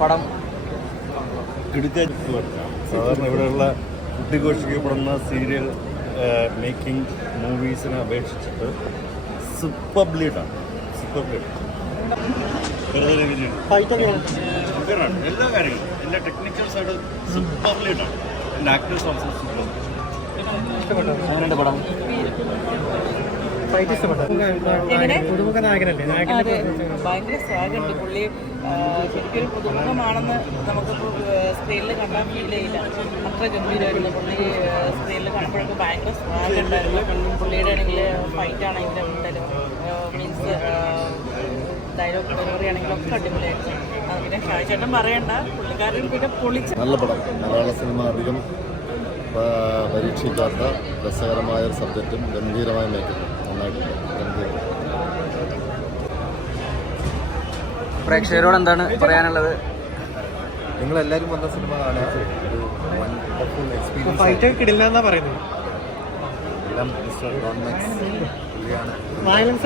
പടം സാധാരണ ഇവിടെയുള്ള കുട്ടിഘോഷിക്കപ്പെടുന്ന സീരിയൽ മേക്കിംഗ് മൂവീസിനെ അപേക്ഷിച്ചിട്ട് സൂപ്പർബ്ലീഡാണ്. എല്ലാ കാര്യങ്ങളും എല്ലാ ടെക്നിക്കൽ സൈഡ് സൂപ്പർബ്ലീഡാണ്. എൻ്റെ ആക്ടേഴ്സ് ഓൾസോ സൂപ്പർ. പടം ഭയങ്കര സ്വാഗുണ്ട് പുള്ളി. ശരിക്കൊരു പുതുമുഖമാണെന്ന് നമുക്കിപ്പോൾ സ്ക്രീനിൽ കണ്ടാൽ ഫീൽ ചെയ്യില്ല. അത്ര ഗംഭീരമായിരുന്നു പുള്ളി. സ്ക്രീനിൽ കാണുമ്പോഴൊക്കെ ഭയങ്കര സ്വാഗുണ്ടായിരുന്നു. പുള്ളിയുടെ ആണെങ്കിൽ ഫൈറ്റ് ആണെങ്കിലും മീൻസ് ഡയലോഗ് ഡെലിവറി ആണെങ്കിലും ഒക്കെ അടിപൊളിയായിരുന്നു. പിന്നെ ഷാജേട്ടൻ പറയണ്ട, പുള്ളിക്കാരൻ പിന്നെ പൊളിച്ച്. നല്ല പടം. മലയാള സിനിമ അധികം പരീക്ഷിക്കാത്ത രസകരമായ ഒരു സബ്ജക്റ്റും ഗംഭീരമായ മേക്കിങ്ങും നന്നായിട്ടുണ്ട്. ഗംഭീരം. പ്രേക്ഷകരോട് എന്താണ് പറയാനുള്ളത്? നിങ്ങളെല്ലാവരും വന്ന സിനിമ കാണാൻ ഒരു വണ്ടർഫുൾ എക്സ്പീരിയൻസ്. എല്ലാം മിസ്റ്റർ ഡോൺമാക്സ് പുള്ളിയാണ്. വയലൻസ്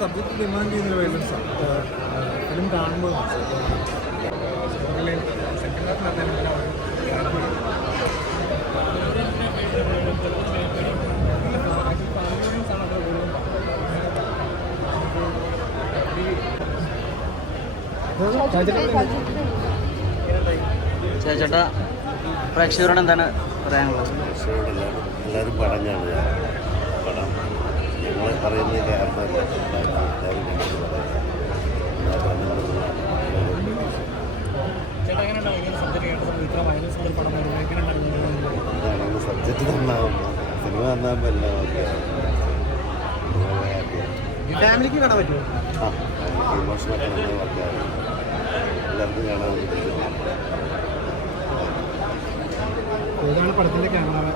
സബ്ജക്റ്റ് ഡിമാൻഡ് ചെയ്യുന്ന വയലൻസാണ് ഫിലിം കാണുമ്പോൾ. ചേട്ടാ പ്രേക്ഷകരോട് എന്താണ് പറയാനുള്ളത്? എല്ലാവരും പടഞ്ഞാണ് പടം. ഞങ്ങൾ പറയുന്നത് കാരണമല്ല, സബ്ജക്റ്റ് നന്നാകുമ്പോൾ സിനിമ നന്നാകുമ്പോൾ എല്ലാം ഓക്കെ. ഫാമിലിക്ക് കാണാൻ പറ്റുമോ? ആ ഇമോഷനൊക്കെ നമ്മൾ ഓക്കെ എല്ലാവർക്കും കാണാൻ പറ്റും. ഏതാണ് പടത്തിൻ്റെ ക്യാമറ?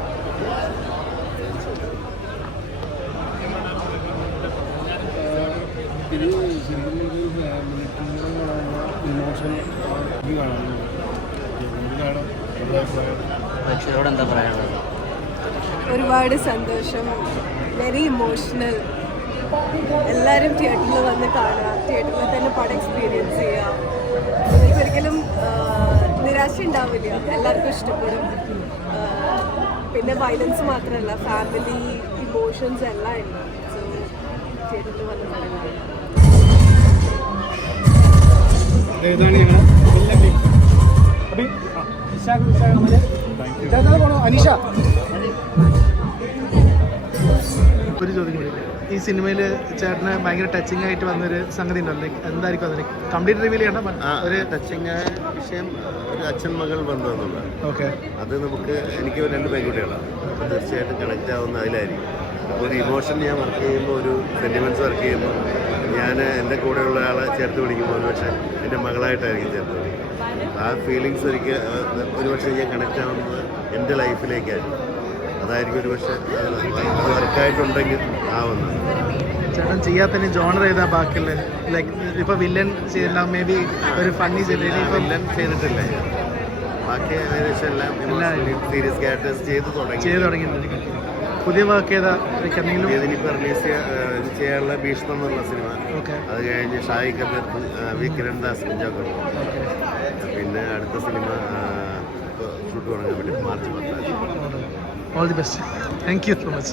ഇത് ശരിക്കും ഇമോഷൻ പ്രേക്ഷകരോട് എന്താ പറയാനുള്ളത്? ഒരുപാട് സന്തോഷം. Very emotional. എല്ലാവരും തിയേറ്ററിൽ വന്ന് കാണുക, തിയേറ്ററിൽ തന്നെ പടം എക്സ്പീരിയൻസ് ചെയ്യുക. നിങ്ങൾക്ക് ഒരിക്കലും നിരാശ ഉണ്ടാവില്ല, എല്ലാവർക്കും ഇഷ്ടപ്പെടും. പിന്നെ വയലൻസ് മാത്രമല്ല, ഫാമിലി ഇമോഷൻസ് എല്ലാം ഉണ്ട്. സോ തിയേറ്ററിൽ വന്ന് കാണുക. ഒരു ചോദ്യം കൂടി. ഈ സിനിമയിൽ ചേട്ടന് ഭയങ്കര ടച്ചിങ് ആയിട്ട് വന്നൊരു സംഗതി ഉണ്ടല്ലോ, ലൈക്ക് എന്തായിരിക്കും അതിന് കംപ്ലീറ്റ് റിവീൽ ചെയ്യണം? ഒരു ടച്ചിങ് ആയ വിഷയം ഒരു അച്ഛൻ മകൾ ബന്ധം എന്നുള്ളത്. ഓക്കെ. അത് നമുക്ക് എനിക്ക് 2 പെൺകുട്ടികളാണ്. അപ്പോൾ തീർച്ചയായിട്ടും കണക്റ്റ് ആവുന്ന അതിലായിരിക്കും. അപ്പോൾ ഒരു ഇമോഷൻ ഞാൻ വർക്ക് ചെയ്യുമ്പോൾ, ഒരു സെൻറ്റിമെൻറ്റ്സ് വർക്ക് ചെയ്യുമ്പോൾ, ഞാൻ എൻ്റെ കൂടെയുള്ള ആളെ ചേർത്ത് പിടിക്കുമ്പോൾ പക്ഷേ എൻ്റെ മകളായിട്ടായിരിക്കും ചേർത്ത് പിടിക്കുക. ആ ഫീലിങ്സ് ഒരുപക്ഷെ ഞാൻ കണക്റ്റ് ആവുന്നത് എൻ്റെ ലൈഫിലേക്കായിരിക്കും. അതായിരിക്കും ഒരു പക്ഷേ വർക്കായിട്ടുണ്ടെങ്കിൽ ആവുന്നത്. ചേട്ടൻ ചെയ്യാത്തന്നെ ജോണർ ചെയ്താൽ ബാക്കിയുള്ള ലൈക്ക് ഇപ്പോൾ വില്ലൻ ചെയ്തില്ല, മേ ബി ഒരു ഫണ്ണി ചെയ്തില്ല. വില്ലൻ ചെയ്തിട്ടില്ല, ബാക്കി ഏകദേശം എല്ലാം സീരിയസ് ക്യാരക്ടേഴ്സ് ചെയ്ത് തുടങ്ങിയിട്ടുണ്ട്. പുതിയ വർക്ക് ചെയ്താൽ ഇതിനിപ്പോൾ റിലീസ് ചെയ്യാനുള്ള ഭീഷ്മം എന്നുള്ള സിനിമ. അത് കഴിഞ്ഞ് ഷായി കബീർ, വി കിരൺദാസ് കുഞ്ചാക്കോ. പിന്നെ അടുത്ത സിനിമ ഷൂട്ട് തുടങ്ങാൻ വേണ്ടി March 10. All the best. Thank you so much.